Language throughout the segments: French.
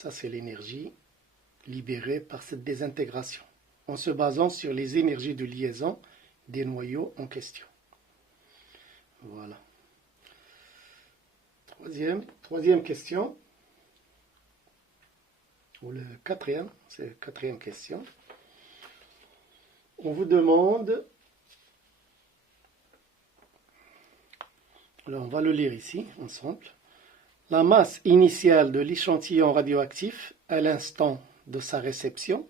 Ça, c'est l'énergie libérée par cette désintégration, en se basant sur les énergies de liaison des noyaux en question. Voilà. Troisième question, ou le quatrième, c'est la quatrième question. On vous demande, alors on va le lire ici ensemble. La masse initiale de l'échantillon radioactif à l'instant de sa réception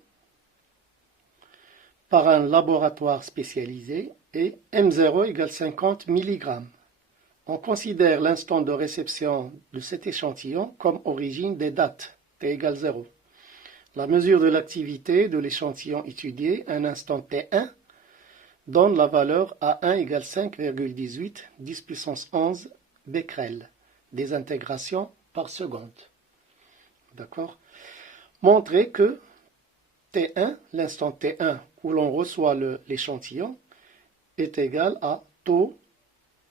par un laboratoire spécialisé est M0 égale 50 mg. On considère l'instant de réception de cet échantillon comme origine des dates t égale 0. La mesure de l'activité de l'échantillon étudié à un instant T1 donne la valeur A1 égale 5,18 10 puissance 11 becquerel. Désintégration par seconde. D'accord? Montrer que T1, l'instant T1 où l'on reçoit l'échantillon, est égal à taux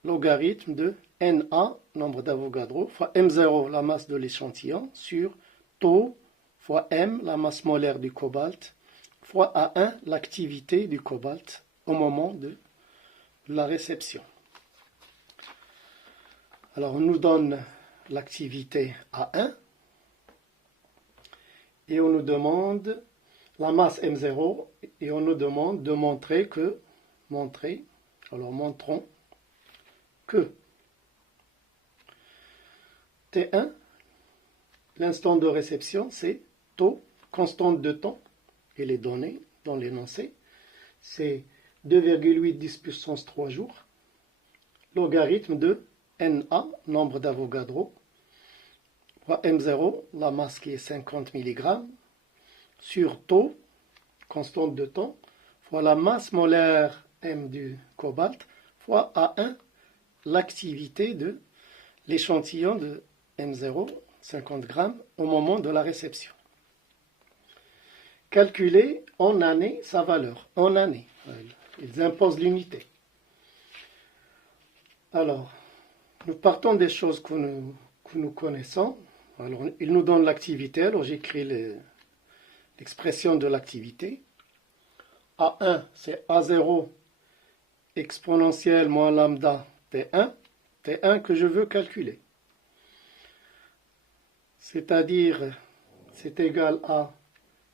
logarithme de Na, nombre d'Avogadro, fois M0, la masse de l'échantillon, sur taux fois M, la masse molaire du cobalt, fois A1, l'activité du cobalt au moment de la réception. Alors on nous donne l'activité A1 et on nous demande la masse M0 et on nous demande de montrer que, montrons que T1, l'instant de réception, c'est taux, constante de temps, et les données dans l'énoncé, c'est 2,8 10 puissance 3 jours, logarithme de Na, nombre d'Avogadro, fois M0, la masse qui est 50 mg, sur taux, constante de temps, fois la masse molaire M du cobalt, fois A1, l'activité de l'échantillon de M0, 50 g, au moment de la réception. Calculer en années sa valeur, en années. Ils imposent l'unité. Alors, nous partons des choses que nous connaissons. Alors, il nous donne l'activité. Alors, j'écris l'expression de l'activité. A1, c'est A0 exponentielle moins lambda T1. T1 que je veux calculer. C'est-à-dire, c'est égal à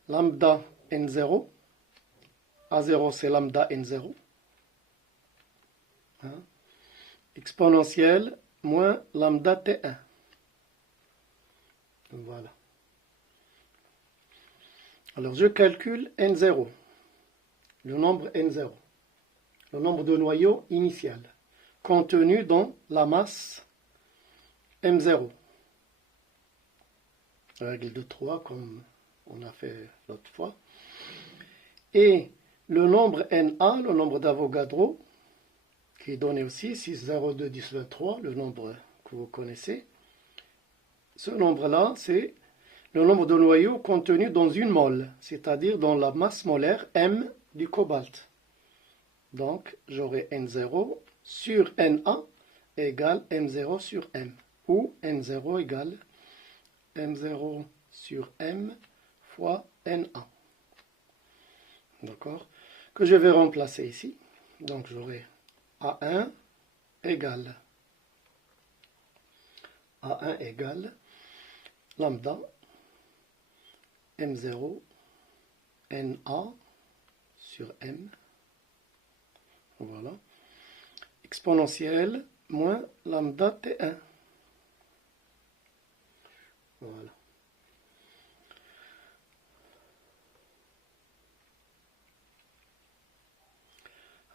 lambda N0. A0, c'est lambda N0. Exponentielle moins lambda T1. Voilà. Alors, je calcule N0, le nombre N0, le nombre de noyaux initial, contenu dans la masse M0. Règle de 3, comme on a fait l'autre fois. Et le nombre Na, le nombre d'Avogadro, qui est donné aussi, 6, 0, 2, 10, 23, le nombre que vous connaissez. Ce nombre-là, c'est le nombre de noyaux contenus dans une mole, c'est-à-dire dans la masse molaire M du cobalt. Donc, j'aurai N0 sur Na égale M0 sur M, ou N0 égale M0 sur M fois Na. D'accord? Que je vais remplacer ici. Donc, j'aurai A1 égale lambda M0 Na sur M. Voilà. Exponentielle moins lambda T1. Voilà.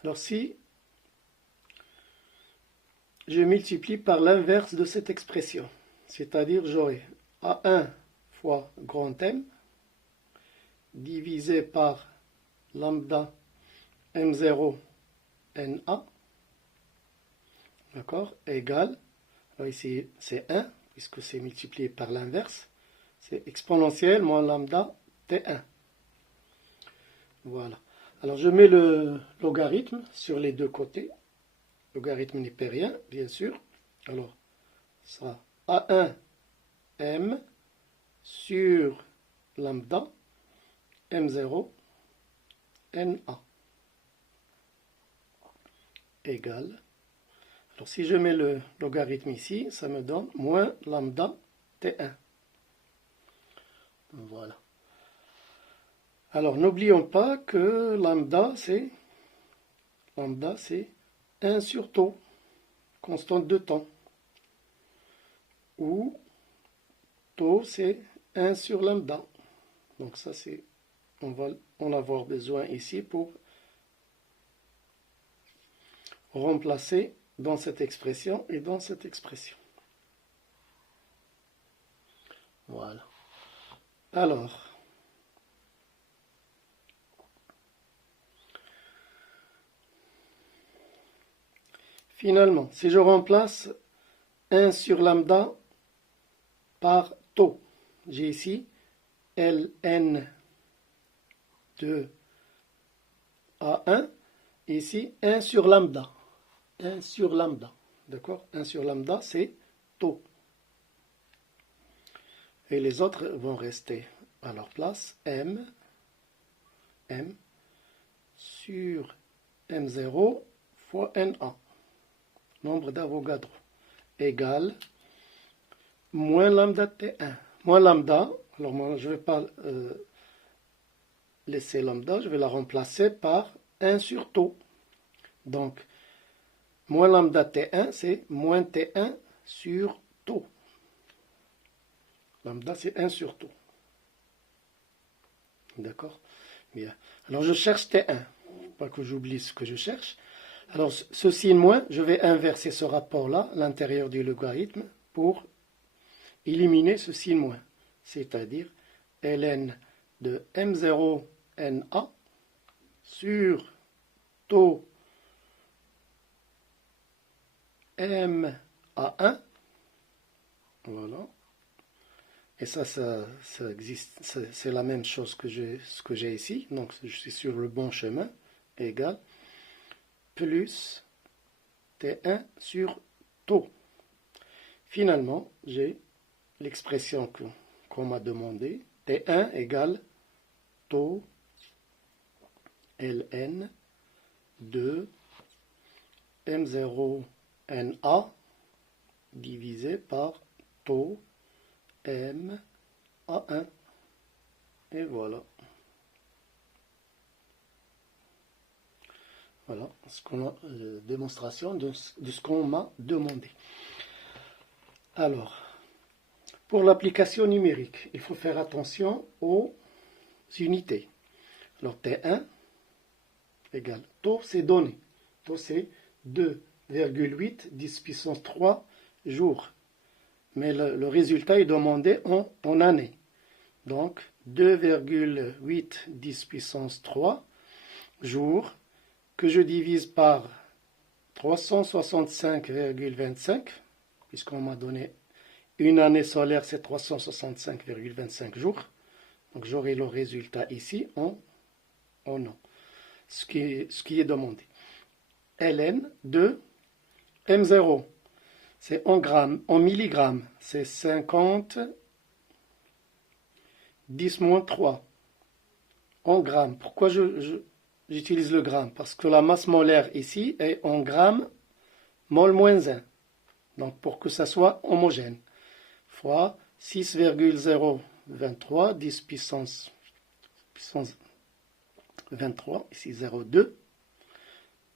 Alors si je multiplie par l'inverse de cette expression, c'est-à-dire j'aurai A1 fois grand M divisé par lambda M0 Na, d'accord, égale, alors ici c'est 1, puisque c'est multiplié par l'inverse, c'est exponentielle moins lambda T1. Voilà. Alors je mets le logarithme sur les deux côtés. Logarithme népérien, bien sûr. Alors, ça A1 M sur lambda M0 NA égale, alors si je mets le logarithme ici, ça me donne moins lambda T1. Voilà. Alors n'oublions pas que lambda c'est 1 sur tau, constante de temps. Ou tau c'est 1 sur lambda. Donc ça c'est, on va en avoir besoin ici pour remplacer dans cette expression et dans cette expression. Voilà. Alors, finalement, si je remplace 1 sur lambda par tau, j'ai ici ln de A1, et ici 1 sur lambda. 1 sur lambda, d'accord? 1 sur lambda, c'est tau. Et les autres vont rester à leur place. M sur M0 fois NA, nombre d'Avogadro, égale moins lambda T1. Moins lambda, alors moi je ne vais pas laisser lambda, je vais la remplacer par 1 sur tau. Donc, moins lambda T1, c'est moins T1 sur tau. Lambda, c'est 1 sur tau. D'accord? Bien. Alors, je cherche T1. Pas que j'oublie ce que je cherche. Alors, ce signe moins, je vais inverser ce rapport-là, à l'intérieur du logarithme, pour éliminer ce signe moins. C'est-à-dire ln de M0 NA sur tau M1. Voilà. Et ça existe, c'est la même chose que ce que j'ai ici, donc je suis sur le bon chemin, égale plus T1 sur tau. Finalement, j'ai l'expression qu'on m'a demandé, T1 égale tau ln de M0 NA divisé par tau M A1. Et voilà. Voilà ce qu'on a, démonstration de ce qu'on m'a demandé. Alors, pour l'application numérique, il faut faire attention aux unités. Alors, T1 égale tau, c'est donné. Tau, c'est 2,8 10 puissance 3 jours. Mais le résultat est demandé en années. Donc, 2,8 10 puissance 3 jours que je divise par 365,25, puisqu'on m'a donné une année solaire, c'est 365,25 jours. Donc, j'aurai le résultat ici en an, ce qui est demandé. ln de M0. C'est en grammes, en milligrammes, c'est 50 10-3 en grammes. Pourquoi j'utilise le gramme? Parce que la masse molaire ici est en grammes mol moins 1. Donc pour que ça soit homogène, fois 6,023 10 puissance 23, ici 0,2,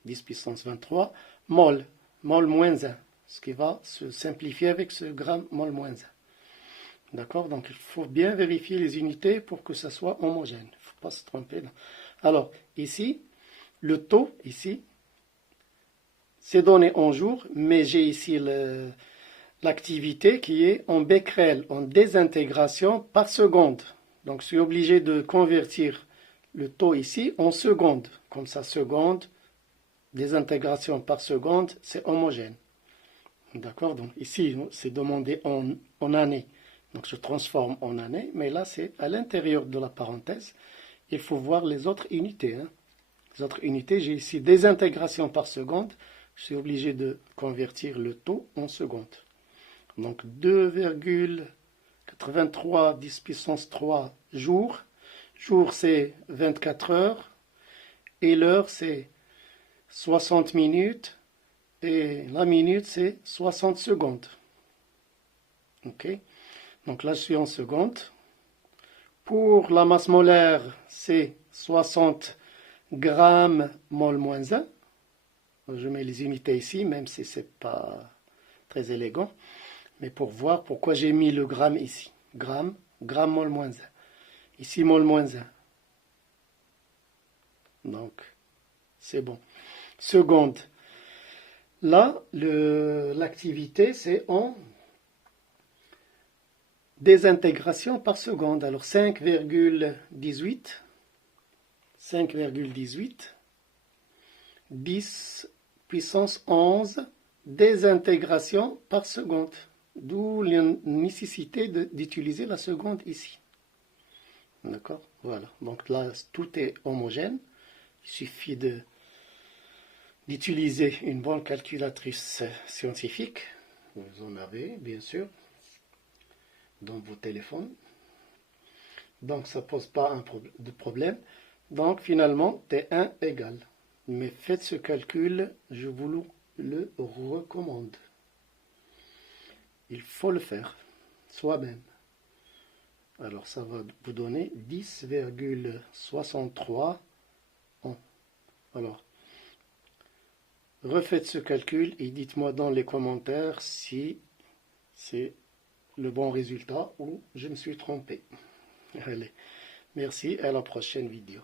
10 puissance 23, mol moins 1. Ce qui va se simplifier avec ce gramme mol moins 1. D'accord? Donc il faut bien vérifier les unités pour que ça soit homogène. Il ne faut pas se tromper. Alors ici, le taux, ici, c'est donné en jours, mais j'ai ici l'activité qui est en becquerel, en désintégration par seconde. Donc je suis obligé de convertir le taux ici en seconde. Comme ça, seconde, désintégration par seconde, c'est homogène. D'accord? Donc ici, c'est demandé en années. Donc je transforme en années, mais là, c'est à l'intérieur de la parenthèse. Il faut voir les autres unités. Les autres unités, j'ai ici des intégrations par seconde. Je suis obligé de convertir le taux en seconde. Donc 2,8 83 10 puissance 3 jours. Jour, c'est 24 heures. Et l'heure, c'est 60 minutes. Et la minute, c'est 60 secondes. Ok. Donc là, je suis en secondes. Pour la masse molaire, c'est 60 grammes mol moins 1. Je mets les unités ici, même si ce n'est pas très élégant. Mais pour voir pourquoi j'ai mis le gramme ici. Gramme, gramme mol moins 1. Ici, mol moins 1. Donc, c'est bon. Seconde. Là, l'activité, c'est en désintégration par seconde. Alors 5,18, 10 puissance 11 désintégration par seconde. D'où la nécessité d'utiliser la seconde ici. D'accord? Voilà. Donc là, tout est homogène. Il suffit d'utiliser une bonne calculatrice scientifique. Vous en avez, bien sûr, dans vos téléphones. Donc, ça ne pose pas de problème. Donc, finalement, T1 égale. Mais faites ce calcul, je vous le recommande. Il faut le faire soi-même. Alors, ça va vous donner 10,63 ans. Alors, refaites ce calcul et dites-moi dans les commentaires si c'est le bon résultat ou je me suis trompé. Allez, merci, à la prochaine vidéo.